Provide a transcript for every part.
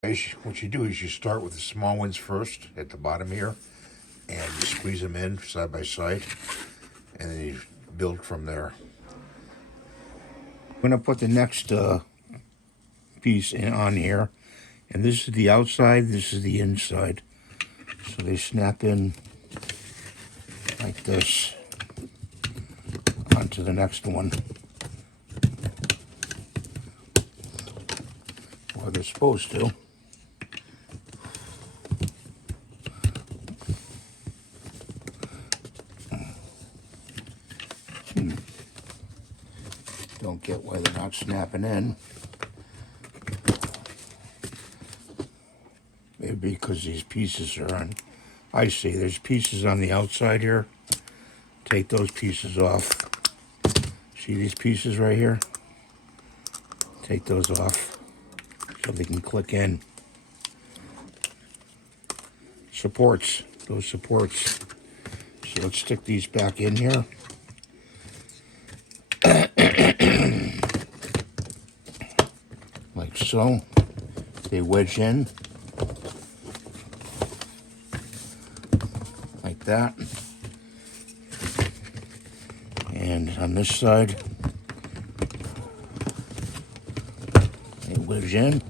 What you do is you start with the small ones first at the bottom here, and you squeeze them in side by side, and then you build from there. I'm going to put the next piece on here, and this is the outside, this is the inside. So they snap in like this onto the next one. Or they're supposed to. Don't get why they're not snapping in. Maybe because these pieces are on. I see, there's pieces on the outside here. Take those pieces off. See these pieces right here? Take those off so they can click in. Supports, those supports. So let's stick these back in here. Like so. They wedge in. Like that. And on this side, they wedge in.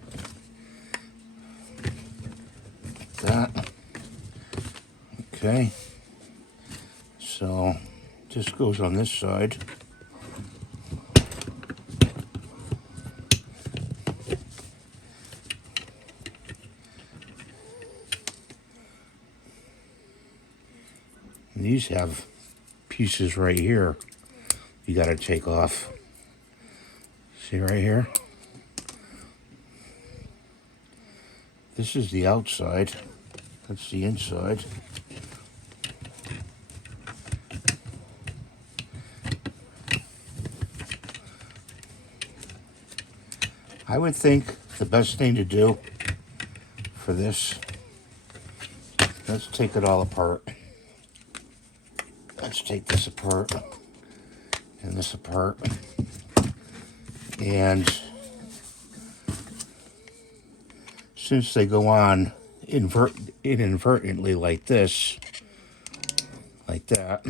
Like that. Okay. So this goes on this side. And these have pieces right here you got to take off. See right here? This is the outside. That's the inside. I would think the best thing to do for this, let's take it all apart. Let's take this apart and this apart. And since they go on inadvertently like this, like that,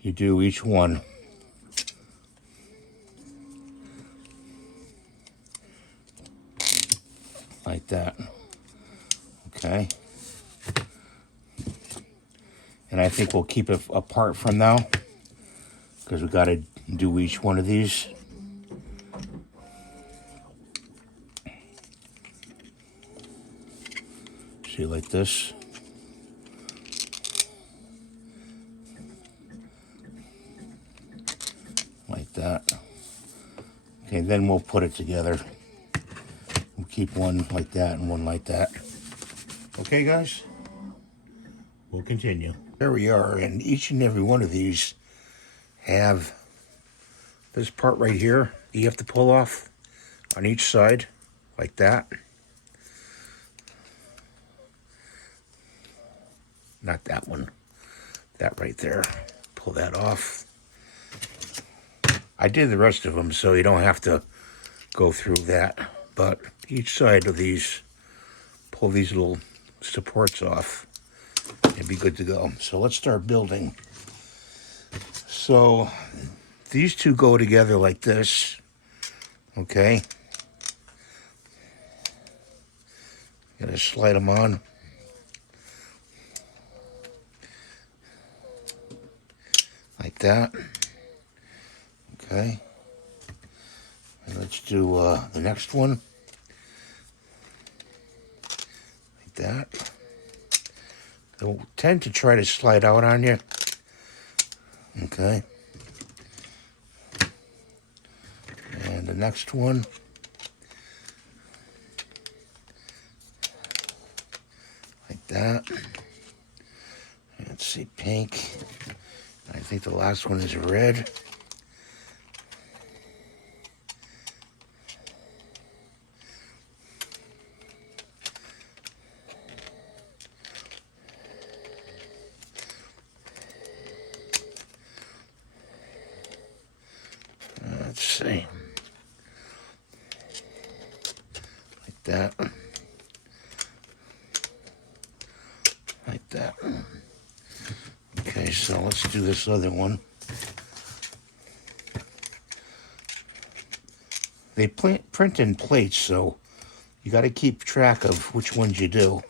you do each one. Like that. Okay. And I think we'll keep it apart from now, because we got to do each one of these. See, like this. Like that. Okay, then we'll put it together. We'll keep one like that and one like that. Okay, guys? We'll continue. There we are, and each and every one of these have this part right here you have to pull off on each side, like that. Not that one. That right there. Pull that off. I did the rest of them so you don't have to go through that. But each side of these, pull these little supports off and be good to go. So let's start building. So these two go together like this. Okay. Gonna slide them on. Like that. Okay. And let's do the next one. Like that. They'll tend to try to slide out on you. Okay. And the next one. Like that. Let's see, pink. I think the last one is red. Let's see. like that. Like that. Okay, so let's do this other one. They print in plates, so you got to keep track of which ones you do.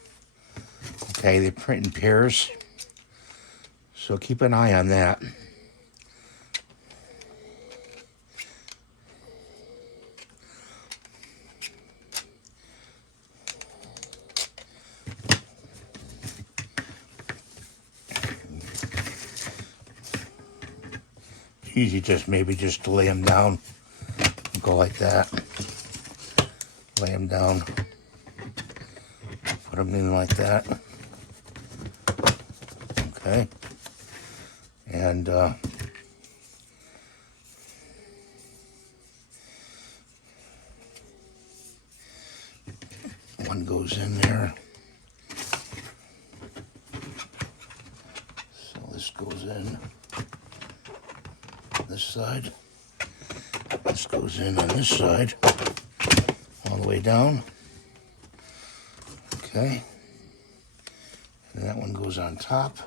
Okay, they print in pairs, so keep an eye on that. Easy, maybe just to lay them down. Go like that. Lay them down. Put them in like that. Okay. And one goes in there. So this goes in this side. This goes in on this side, all the way down. Okay. And that one goes on top.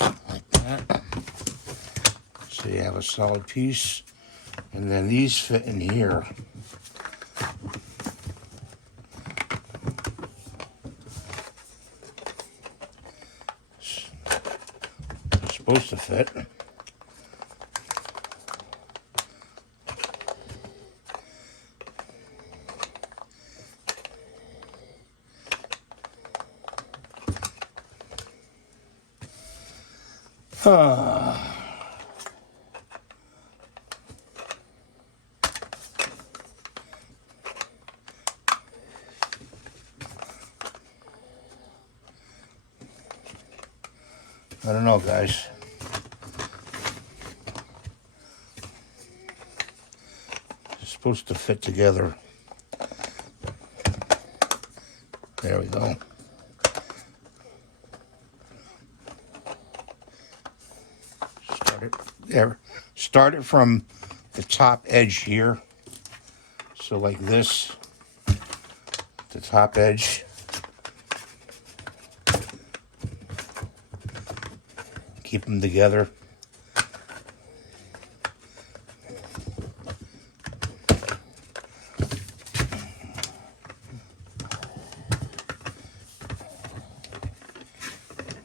Like that. So you have a solid piece. And then these fit in here. They're supposed to fit. I don't know, guys. It's supposed to fit together. There we go. Start it from the top edge here. So like this, the top edge. Keep them together.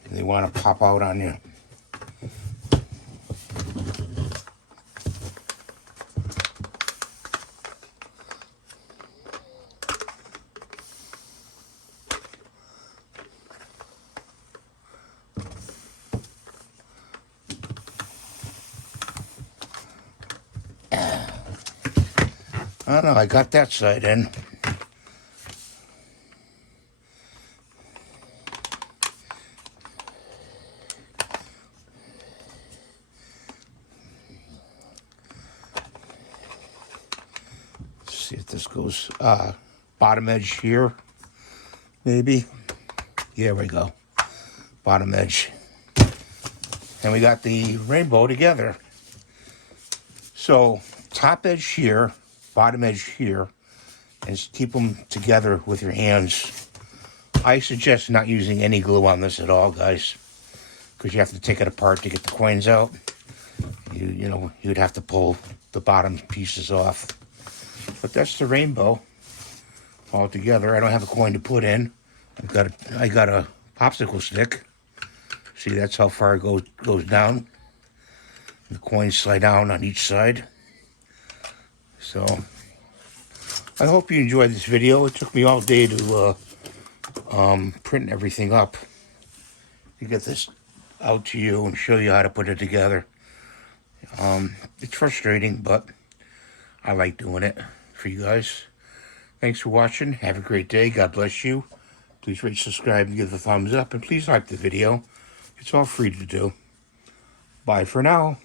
They want to pop out on you. I don't know, I got that side in. Let's see if this goes bottom edge here, maybe. Here we go, bottom edge. And we got the rainbow together. So top edge here, bottom edge here, and keep them together with your hands. I suggest not using any glue on this at all, guys, because you have to take it apart to get the coins out. You know, you'd have to pull the bottom pieces off. But that's the rainbow all together. I don't have a coin to put in. I got a popsicle stick. See, that's how far it goes down. The coins slide down on each side. So, I hope you enjoyed this video. It took me all day to print everything up to get this out to you and show you how to put it together. It's frustrating, but I like doing it for you guys. Thanks for watching. Have a great day. God bless you. Please rate, subscribe, and give a thumbs up. And please like the video. It's all free to do. Bye for now.